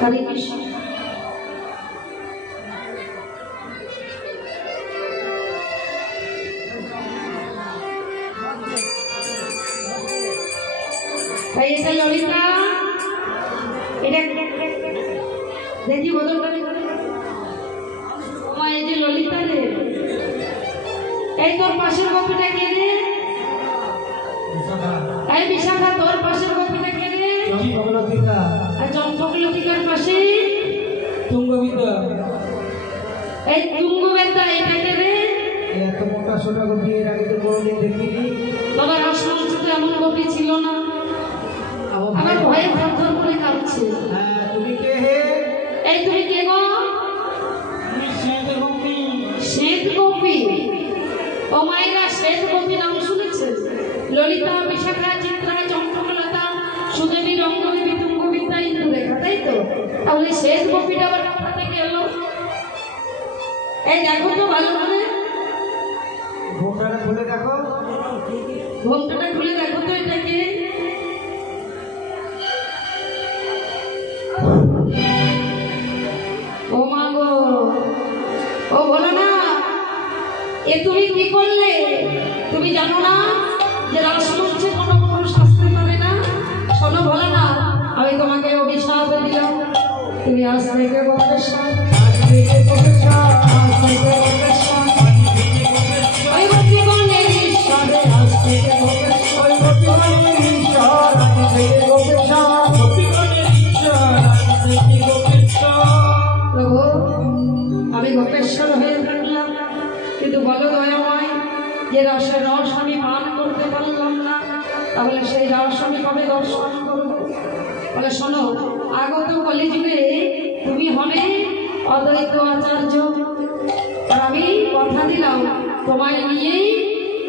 হরে কৃষ্ণ। এটা ললিতা, এটা দেখি বদল করে এই যে ললিতা রে, এই তোর পাশের কপিটা কে রে? এই বিশাখা তোর পাশের কপিটা কে রে? আর চম্পকলতিকার পাশে তুঙ্গবিদ্যা। এই তুঙ্গবিদ্যা এটা কে রে? এত মোটা সোটা কপি এর আগে তো কোনোদিন দেখিনি। বাবা রাসমঞ্চে তো এমন কপি ছিল না। আমার ভয়ে থরথর করে কাঁপছে। তুমি কে হে? এই তুমি কে গো? শ্বেত গোপী। ও মায়েরা, শ্বেত গোপী নাম শুনেছেন? ললিতা, বিশাখা, চিত্রা, চম্পকলতা, সুদেবী, রঙ্গদেবী, তুঙ্গবিদ্যা, ইন্দুরেখা, তাই তো? তাহলে শ্বেত গোপীটা আবার কোথা থেকে এলো? এই দেখো তো ভালো করে, ঘোমটাটা খুলে দেখো। ঘোমটাটা খুলে দেখো তো এটাকে। ও মা গো, ও বলো না, এ তুমি কি করলে? তুমি জানো না যে রাসমঞ্চে কোনো পুরুষ আসতে পারে না? শোনো বলো না, আমি তোমাকে অভিশাপ দিলাম, তুমি আজ থেকে গোপেশ্বর, আজ থেকে গোপেশ্বর, আজ থেকে গোপেশ্বর, ওই গোপীগণের ঈশ্বরে আজ থেকে গোপেশ্বর, ওই গোপীগণের ঈশ্বর আজ থেকে গোপেশ্বর, গোপীগণের ঈশ্বর আজ থেকে গোপেশ্বর। প্রভু, আমি গোপেশ্বর হয়ে থাকলাম, কিন্তু বলো দয়াময়, যে রসের রস আমি পান করতে পারলাম না, তাহলে সেই রস আমি কবে দর্শন করবো? বলে শোনো, আগত কলিযুগে তুমি হবে অদ্বৈত আচার্য, আর আমি কথা দিলাম তোমায় নিয়েই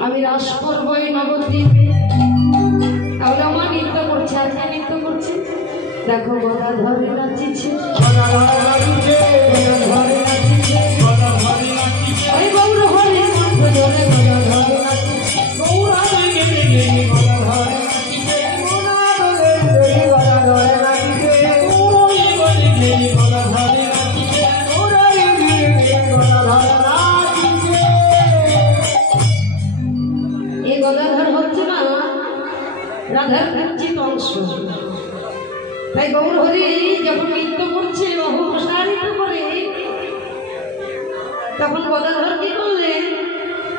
আমি রাস করবো এই নবদ্বীপে। তাহলে আমার নৃত্য করছে, আর কে নৃত্য করছে? দেখো গদাধরে নাচিছে, ওই গৌর হরে কণ্ঠ জোরে গদাধরে নাচিছে, এই গদাধর হচ্ছে না রাধার কিঞ্চিত অংশ। তাই গৌর হরি যখন নৃত্য করছে, বহু প্রসারিত করে, তখন গদাধর কি করলেন?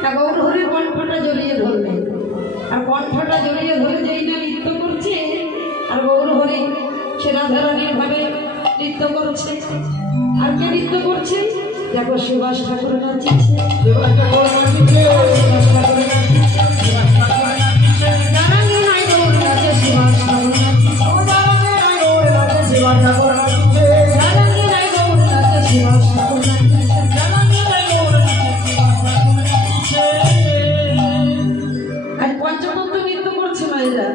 না, গৌর হরির কণ্ঠটা জড়িয়ে ধরলেন, আর কণ্ঠটা জড়িয়ে ধরে যেই না নৃত্য করছে, আর গৌর হরি সে রাধারানীর ভাবে নৃত্য করছে। আর কে নৃত্য করছে? দেখো সুভাষ ঠাকুর নাচিছে, সুভাষ ঠাকুর নাচিছে, সুভাষ ঠাকুর নাচিছে, সুভাষ ঠাকুর নাচিছে, জানাঙ্গে নাই গৌর নাচে, সুভাষ ঠাকুর নাচিছে, জানাঙ্গে নাই গৌর নাচে, সুভাষ ঠাকুর নাচিছে, জানাঙ্গে নাই গৌর নাচে, সুভাষ ঠাকুর নাচিছে, জানাঙ্গে নাই গৌর নাচে, সুভাষ ঠাকুর নাচিছে। আর পঞ্চতন্ত্র নৃত্য করছে মায়েরা।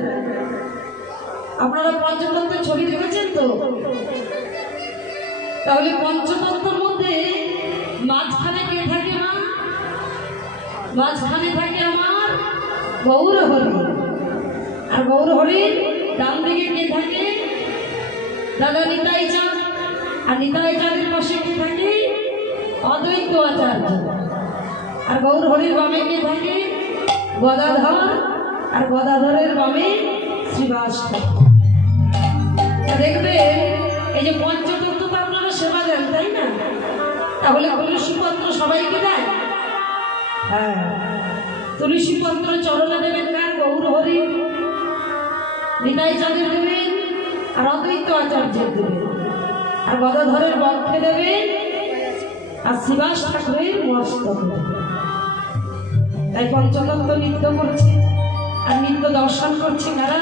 আপনারা পঞ্চতন্ত্রের ছবি দেখেছেন তো? তাহলে পঞ্চতন্ত্রের মধ্যে মাঝখানে কে থাকে? মা, মাঝখানে থাকে আমার গৌর হরি, আর গৌর হরির ডান দিকে কে থাকে? দাদা নিতাই চাঁদ, আর নিতাই চাঁদের পাশে কে থাকে? অদ্বৈত আচার্য। আর গৌর হরির বামে কে থাকে? গদাধর, আর গদাধরের বামে শ্রীবাস ঠাকুর। দেখবে এই যে পঞ্চতত্ত্ব তো আপনারা সেবা দেন, তাই না? তাহলে তুলসী পত্র সবাইকে দেয়? হ্যাঁ, তুলসী পত্র চরণে দেবেন কার? গৌর হরি, নিতাই চাঁদের দেবেন, আর অদ্বৈত আচার্যের দেবেন, আর গদাধরের বক্ষে দেবেন, আর শ্রীবাস ঠাকুরের মস্তক দেবেন। তাই পঞ্চতত্ত্ব নৃত্য করছে, আর নৃত্য দর্শন করছে কারা?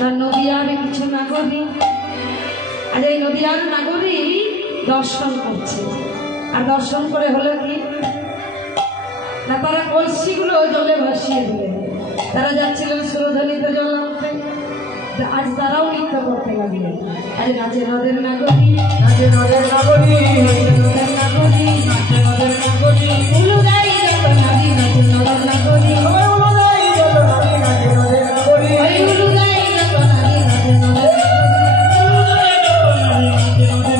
না, নদিয়ার কিছু নাগরিক। আর এই নদিয়ার নাগরিক দর্শন করছে, আর দর্শন করে হলো কি না, তারা কলসিগুলো জলে ভাসিয়ে দিলেন। তারা যাচ্ছিলেন সুরধলিতে জল আনতে, আজ তারাও নৃত্য করতে লাগলেন। আরে নাচে নদের নাগরী, নাচে নদের নাগরী, নাচে নদের নাগরী, নাচে নদের নাগরী, উলুগাই যত নারী নাচে নদের নাগরী, উলুগাই যত নারী নাচে নদের নাগরী, উলুগাই যত নারী নাচে নদের নাগরী, উলুগাই যত নারী নাচে নদের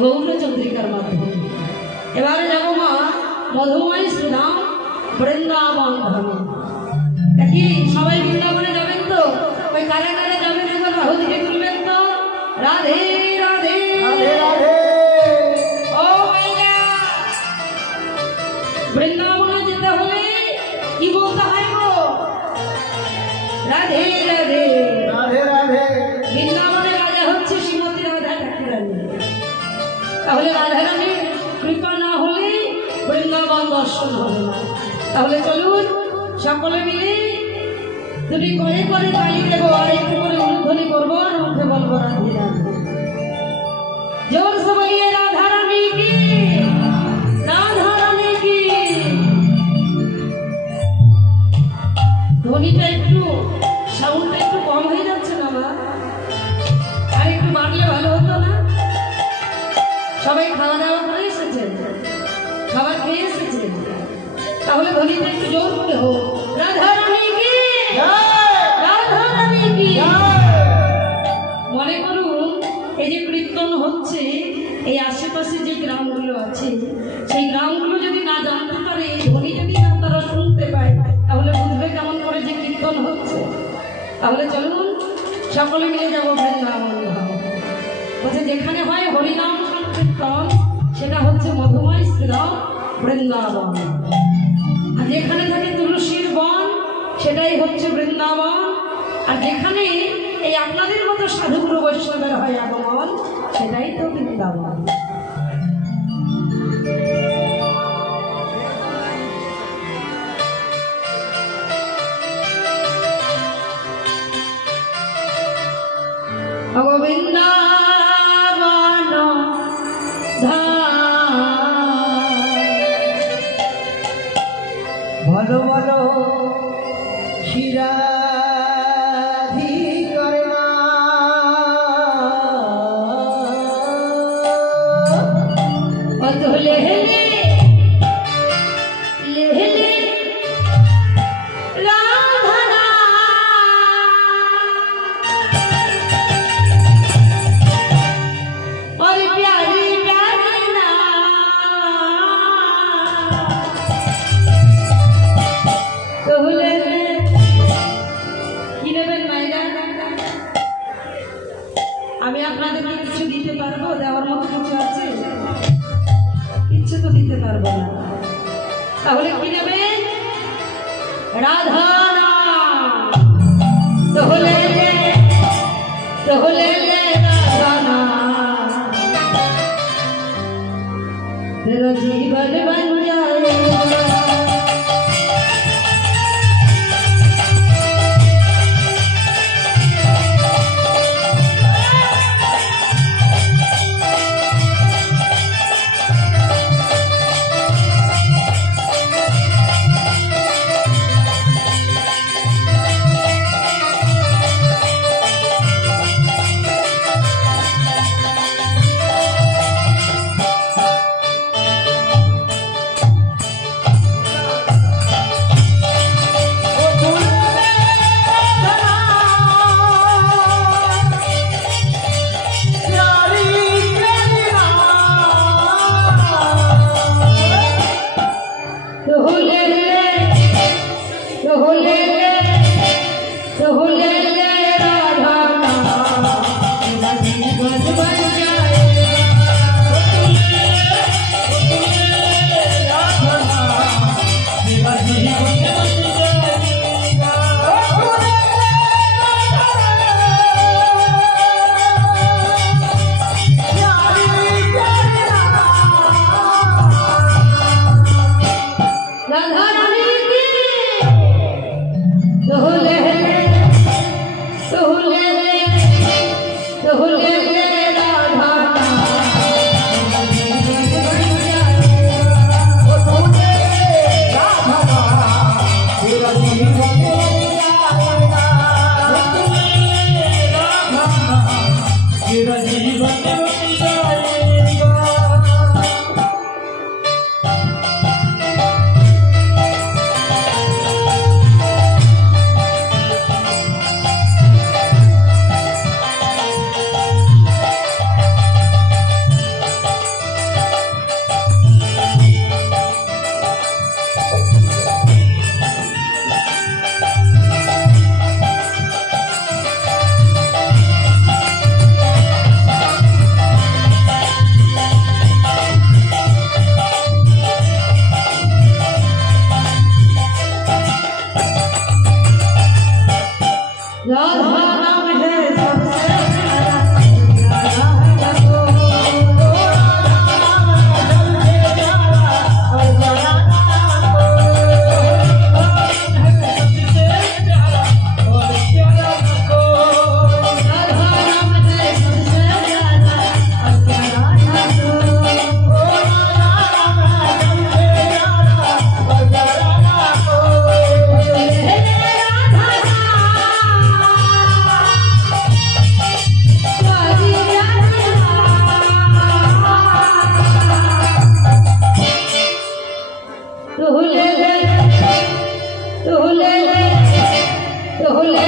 গৌরচন্দ্রিকার মাধ্যমে। এবারে যাবো মা মধুময় শ্রীধাম বৃন্দাবন ধামে। দেখি সবাই বৃন্দাবনে যাবেন তো? ওই কারা কারা যাবেন একবার বাহু দিকে তুলবেন তো। রাধে রাধে রাধে রাধে। ও মাইয়া, বৃন্দাবনে যেতে হলে কি বলতে হয় গো? রাধে রাধে রাধে রাধে। বৃন্দাবনের রাজা হচ্ছে শ্রীমতী রাধা ঠাকুরানী। তাহলে রাধারানীর কৃপা না হলে বৃন্দাবন দর্শন হবে না। তাহলে চলুন সকলে মিলে দুটি করে করে তালি দেবো, আর একটু করে উলুধ্বনি করবো, আর মুখে বলবো রাধে রাধে। জোর সে বলিয়ে রাধারানী কি, রাধারানী কি। ধ্বনিটা একটু, সাউন্ডটা একটু কম হয়ে যাচ্ছে না মা? আর একটু বাড়লে ভালো হতো না? সবাই খাওয়া দাওয়া করে এসেছেন, খাবার খেয়ে এসেছেন, তাহলে ধ্বনিটা একটু জোর করে হোক। রাধারানী কি, রাধারানী কি। মনে করুন এই যে কীর্তন হচ্ছে, এই আশেপাশে যে গ্রামগুলো আছে, সেই গ্রামগুলো যদি না জানতে পারে, এই ধ্বনিটা যদি তারা শুনতে পায়, তাহলে বুঝবে কেমন করে যে কীর্তন হচ্ছে। তাহলে চলুন সকলে মিলে যাবো বৃন্দাবন ধাম। বলছে যেখানে হয় হরিনাম সংকীর্তন, সেটা হচ্ছে মধুময় শ্রীধাম বৃন্দাবন। আর যেখানে থাকে তুলসীর বন, সেটাই হচ্ছে বৃন্দাবন। আর যেখানে এই আপনাদের মতো সাধুগুরু বৈষ্ণবের হয় আগমন, সেটাই তো বৃন্দাবন। বৃন্দাবন বলো বলো শিরাধিকার লেহলে লেহলে রাধা और प्यारी प्यारी ना তোহলে কি নেবেন মাইরা? আমি আপনাদেরকে কিছু দিতে পারবো? দেওয়ার মতো কিছু আছে? কিচ্ছু তো দিতে পারবো না। তাহলে কি নেবেন? রাধা নাম। তোহলে তোহলে রাধা नाम, तेरा जीवन बन जाएगा। তোলে তোলে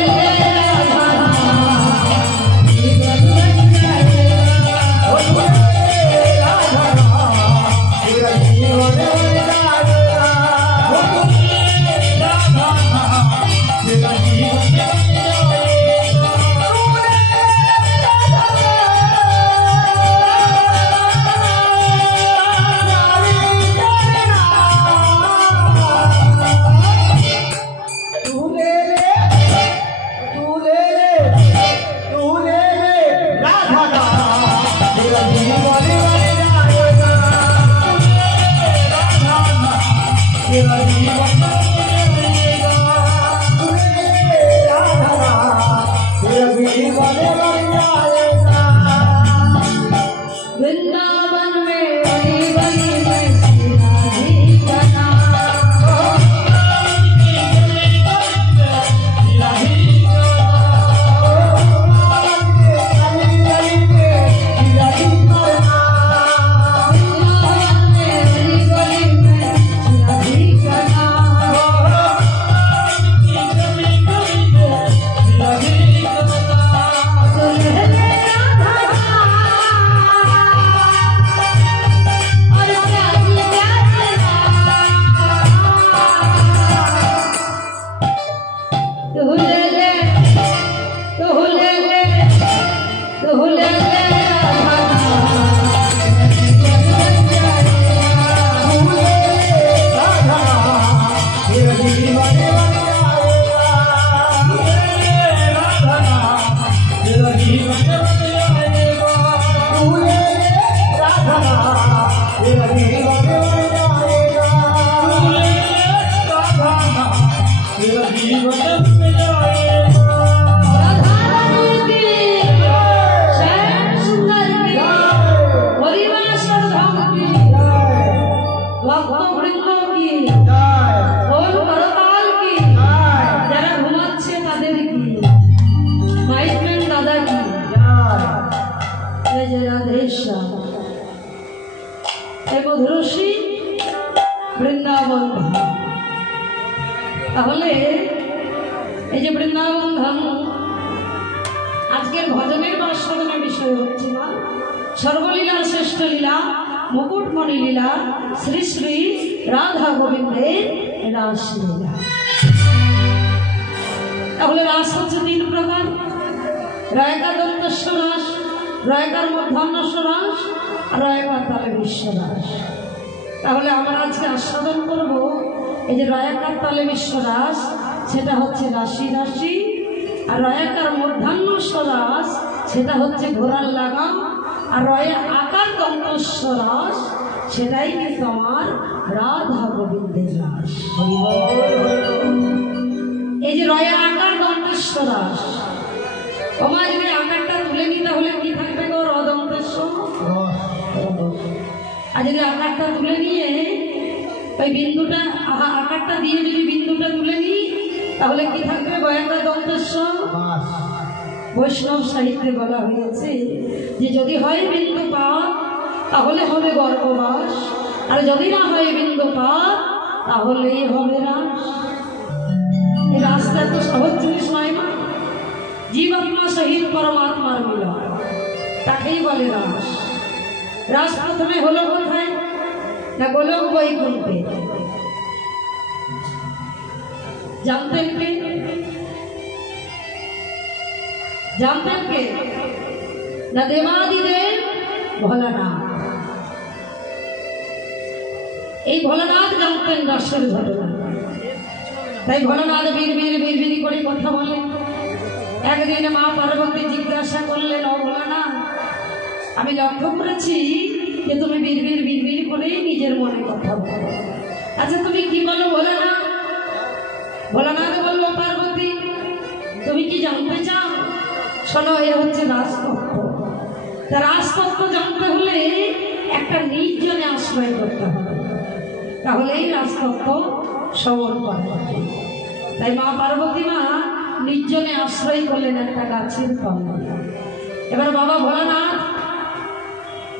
वृंदावन में बड़ी बड़ी মধুরসী বৃন্দাবন ধাম। তাহলে এই যে বৃন্দাবন ধাম আজকের ভজনের বা শ্রবণের বিষয় হচ্ছে না, সর্বলীলার শ্রেষ্ঠ লীলা মুকুটমণি লীলা শ্রী শ্রী রাধা গোবিন্দের রাসলীলা। তাহলে রাস হচ্ছে তিন প্রকার, রয়কার দন্তস্ব রাস, রয়কার মধ্যাহ্নস্ব রাস আর রয়কার তালে বিশ্ব রাস। তাহলে আমরা আজকে আস্বাদন করব এই যে রয়াকার তালে বিশ্ব রাস, সেটা হচ্ছে রাশি রাশি, আর রয়াকার মধ্যাহ্নস্ব রাস সেটা হচ্ছে ঘোড়ার লাগাম, আর রয়া আকার দন্তস্ব রাস সেটাই কিন্তু আমার রাধা গোবিন্দের রাস। এই যে রয়া আকার দন্তস্ব রাস, তোমার যদি আকারটা তুলে নিই তাহলে কি থাকবে গো? রদন্তস্ব। আর যদি আকারটা তুলে নিয়ে ওই বিন্দুটা আকারটা দিয়ে যদি বিন্দুটা তুলে নিই তাহলে কি থাকবে? গয়াকার দন্তস্ব। বৈষ্ণব সাহিত্যে বলা হয়েছে যে যদি হয় বিন্দুপাত তাহলে হবে গর্ভবাস, আর যদি না হয় বিন্দুপাত তাহলেই হবে রাস। এই রাস্তা তো সহজ জিনিস নয় না, জীবাত্মা সহিত পরমাত্মার মিলন, তাকেই বলে রাস। রাস প্রথমে হলো কোথায়? না গোলক বৈকুণ্ঠে। জানতেন কে? জানতেন কে? না দেবাদিদেব ভোলানাথ। এই ভোলানাথ জানতেন রাসের ঘটনা, তাই ভোলানাথ বীর করে কথা বলেন। একদিন মা পার্বতী জিজ্ঞাসা করলেন, ও ভোলানাথ, আমি লক্ষ্য করেছি যে তুমি বীর করেই নিজের মনে কথা বলো। আচ্ছা তুমি কি বলো ভোলানাথ? ভোলানাথ বলল, পার্বতী তুমি কি জানতে চাও? শোনো, এ হচ্ছে রাজতত্ত্ব। তা রাজতত্ত্ব জানতে হলে একটা নির্জনে আশ্রয় করতে হবে, তাহলেই রাজতত্ত্ব শ্রবণ করা যাবে। তাই মা পার্বতী মা নির্জনে আশ্রয় করলেন একটা গাছের তলে। এবার বাবা ভোলানাথ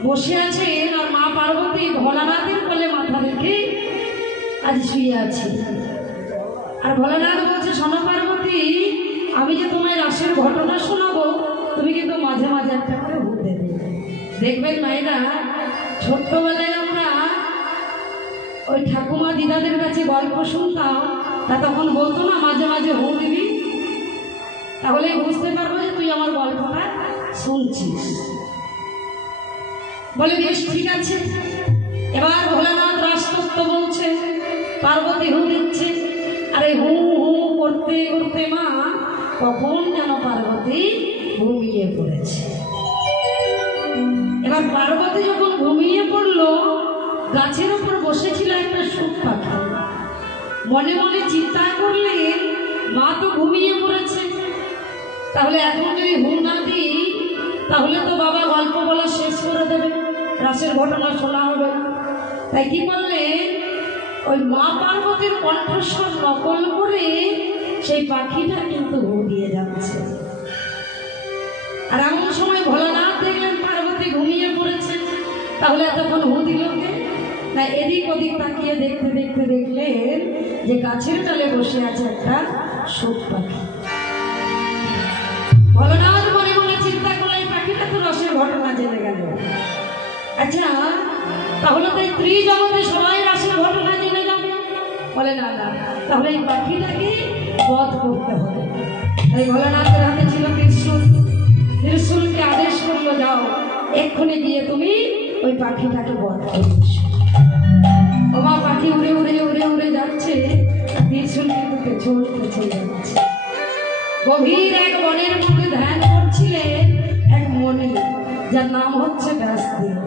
বসে আছেন, আর মা পার্বতী ভোলানাথের কোলে মাথা রেখে আজ শুয়ে আছে। আর ভোলানাথ বলছে, শোনো পার্বতী, আমি যে তোমায় রাসের ঘটনা শোনাবো, তুমি কিন্তু মাঝে মাঝে একটা করে ভূত দেবে। দেখবেন মায়েরা, ছোট্টবেলায় আমরা ওই ঠাকুমা দিদাদের কাছে গল্প শুনতাম, তা তখন বলতো না মাঝে মাঝে হু দিবি, তাহলে বুঝতে পারবো যে তুই আমার গল্পটা শুনছিস। বলে বেশ ঠিক আছে। এবার ভোলানাথ রাজতত্ত্ব বলছে, পার্বতী হু দিচ্ছে। আরে হু হু করতে করতে মা কখন যেন পার্বতী ঘুমিয়ে পড়েছে। এবার পার্বতী যখন ঘুমিয়ে পড়লো, গাছের উপর বসেছিল একটা সুখ পাখি। মনে মনে চিন্তা করলেন, মা তো ঘুমিয়ে পড়েছে, তাহলে এখন যদি হু না দিই তাহলে তো বাবা গল্প বলা শেষ করে দেবে, রাসের ঘটনা শোনা হবে না। তাই কি করলেন, ওই মা পার্বতীর কণ্ঠস্বর নকল করে সেই পাখিটা কিন্তু হু দিয়ে যাচ্ছে। আর এমন সময় ভোলানাথ দেখলেন পার্বতী ঘুমিয়ে পড়েছে, তাহলে এতক্ষণ হু দিল কে? না, এদিক ওদিক তাকিয়ে দেখতে দেখতে দেখলেন যে গাছের ডালে বসে আছে একটা সুখ পাখি। ভোলানাথ মনে মনে চিন্তা করলে, এই পাখিটা তো রসের ঘটনা জেনে গেল। আচ্ছা, তাহলে তো এই ত্রিজগতে সবাই রাসের ঘটনা জেনে যাবে। বলে না না, তাহলে এই পাখিটাকে বধ করতে হবে। তাই ভোলানাথের হাতে ছিল ত্রিশূল। ত্রিশূলকে আদেশ করলো, যাও এক্ষুনি গিয়ে তুমি ওই পাখিটাকে বধ করিস। ওমা পাখি উড়ে উড়ে উড়ে উড়ে যাচ্ছে, ত্রিশূল কিন্তু পেছন পেছন যাচ্ছে। গভীর এক বনের মধ্যে ধ্যান করছিলেন এক মণি, যার নাম হচ্ছে ব্যাসদেব।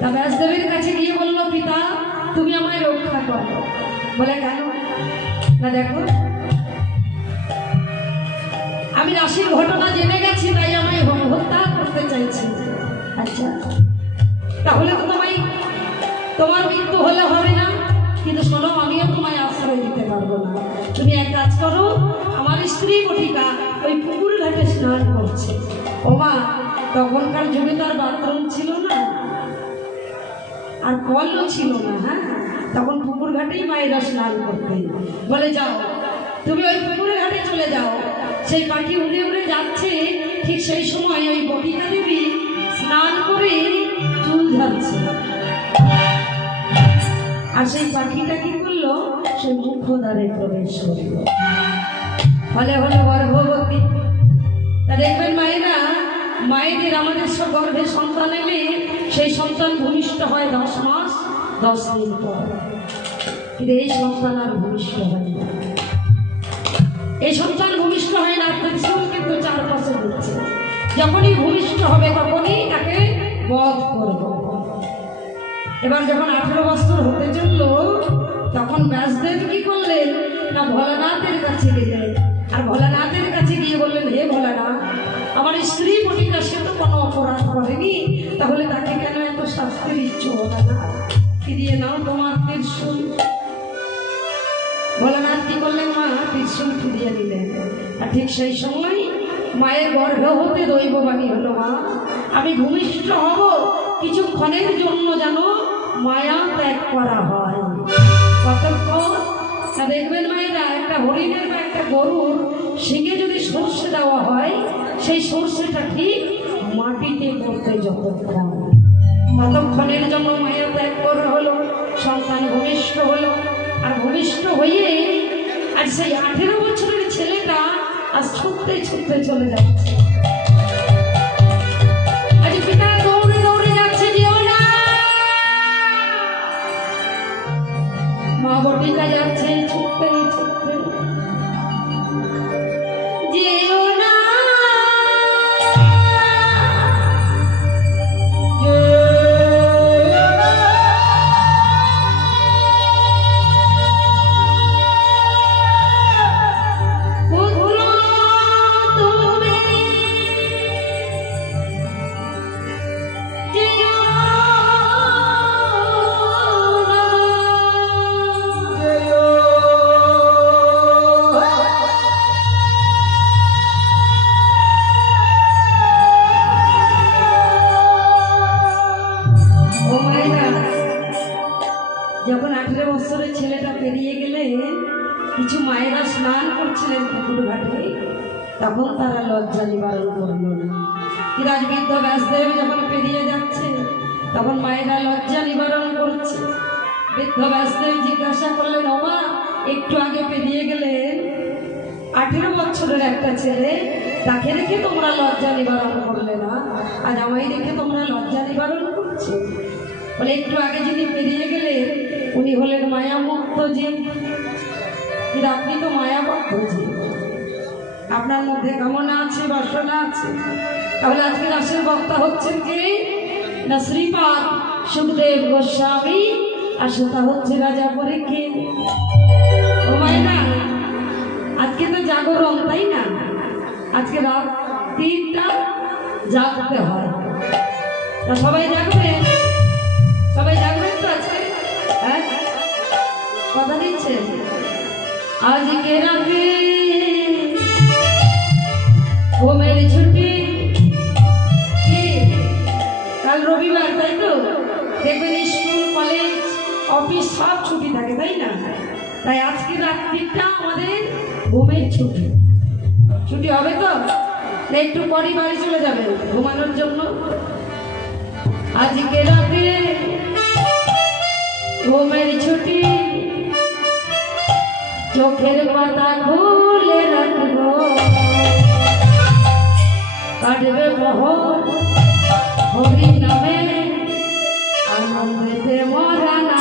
তা ব্যাসদেবের কাছে গিয়ে বলল, পিতা তুমি আমায় রক্ষা করো। বলে কেন? না দেখো, আমি রাশির ঘটনা জেনে গেছি, তাই আমায় হত্যা করতে চাইছি। আচ্ছা, তাহলে তো তোমার মৃত্যু হলে হবে না, কিন্তু শোনো, আমিও তোমায় আশ্রয় দিতে পারবো না। তুমি এক কাজ করো, আমার স্ত্রী কটিকা ওই পুকুর ঘাটে স্নান করছে। ওমা, তখনকার যুগে তো আর বাথরুম ছিল না, আর কলও ছিল না। হ্যাঁ, তখন পুকুর ঘাটেই মায়েরা স্নান করতেন। বলে যাও তুমি ওই পুকুর ঘাটে চলে যাও। সেই পাখি উড়ে উড়ে যাচ্ছে, ঠিক সেই সময় ওই বটিকা দেবী স্নান করে চুল ঝাড়ছে। আর সেই পাখিটা কি করলো, সেই মুখদ্বারে প্রবেশ করল। ফলে হলো গর্ভবতী। তা দেখবেন মায়েরা, মায়েদের আমাদের সব গর্ভে সন্তান এলে সেই সন্তান ভূমিষ্ঠ হয় 10 মাস 10 দিন পর, কিন্তু এই সন্তান আর ভূমিষ্ঠ হয় না। এই সন্তান ভূমিষ্ঠ হয় না, ত্রিশূল কিন্তু চারপাশে ঘুরছে। যখনই ভূমিষ্ঠ হবে তখনই তাকে বধ করব। এবার যখন 18 বছর হতে চলল, তখন ব্যাসদেব কি করলেন না, ভোলানাথের কাছে গেলেন। আর ভোলানাথের কাছে গিয়ে বললেন, হে ভোলানাথ, আমার স্ত্রী মটিকা সে তো কোনো অপরাধ করেনি, তাহলে তাকে কেন এত শাস্তি দিচ্ছ? ভোলানাথ, ফিরিয়ে নাও তোমার ত্রিশূল। ভোলানাথ কি করলেন, মা ত্রিশূল ফিরিয়ে দিলেন। আর ঠিক সেই সময় মায়ের গর্ভ হতে দৈববাণী হলো, মা আমি ভূমিষ্ঠ হব, কিছুক্ষণের জন্য যেন মায়া ত্যাগ করা হয়। কতক্ষণ? দেখবেন মায়েরা, একটা হরিণের বা একটা গরুর শিঙে যদি সর্ষে দেওয়া হয়, সেই সর্ষেটা ঠিক মাটিতে পড়তে যতক্ষণ, ততক্ষণের জন্য মায়া ত্যাগ করা হলো। সন্তান ভূমিষ্ঠ হলো। আর ভূমিষ্ঠ হয়ে আর সেই 18 বছরের ছেলেটা আজ ছুটতে ছুটতে চলে যাচ্ছে। আজ পিতা দৌড়ে দৌড়ে যাচ্ছে, যেও না। মা বটিকা যাচ্ছে ছুটতে ছুটতে, যেও না। তুমি করছিলেন পুকুর ঘাটে, তখন তারা লজ্জা নিবারণ করল না। কিরাজ বৃদ্ধ ব্যাসদেব যখন পেরিয়ে যাচ্ছে, তখন মায়েরা লজ্জা নিবারণ করছে। বৃদ্ধ ব্যাসদেব জিজ্ঞাসা করলেন, ওমা একটু আগে পেরিয়ে গেলেন 18 বছরের একটা ছেলে, তাকে দেখে তোমরা লজ্জা নিবারণ করলে না, আজ আমায় দেখে তোমরা লজ্জা নিবারণ করছো? বলে একটু আগে যিনি পেরিয়ে গেলেন উনি হলেন মায়ামুক্ত জীব, কিন্তু আপনি তো মায়াবদ্ধ জীব, আপনার মধ্যে কামনা আছে, বাসনা আছে। তাহলে আজকে রাসের বক্তা হচ্ছেন কে? না শ্রীপাদ সুখদেব গোস্বামী, আর সেটা হচ্ছে রাজা পরীক্ষিত। ও মায়েরা, আজকে তো জাগরণ, তাই না? আজকে রাত 3টা জাগতে হয়, তা সবাই জাগবেন? সবাই জাগবেন তো আজকে? হ্যাঁ, কথা দিচ্ছেন? আজকে রাতে ঘুমের ছুটি, কাল রবিবার, তাই তো? দেখবেন স্কুল কলেজ অফিস সব ছুটি থাকে, তাই না? তাই আজকে রাত্রিটা আমাদের ঘুমের ছুটি। ছুটি হবে তো? একটু পরই বাড়ি চলে যাবে ঘুমানোর জন্য। আজকে রাতে ঘুমের ছুটি, চোখের পাতা খুলে রাখবো, কাটবে বহর হরি নামে, আনন্দেতে মরা না।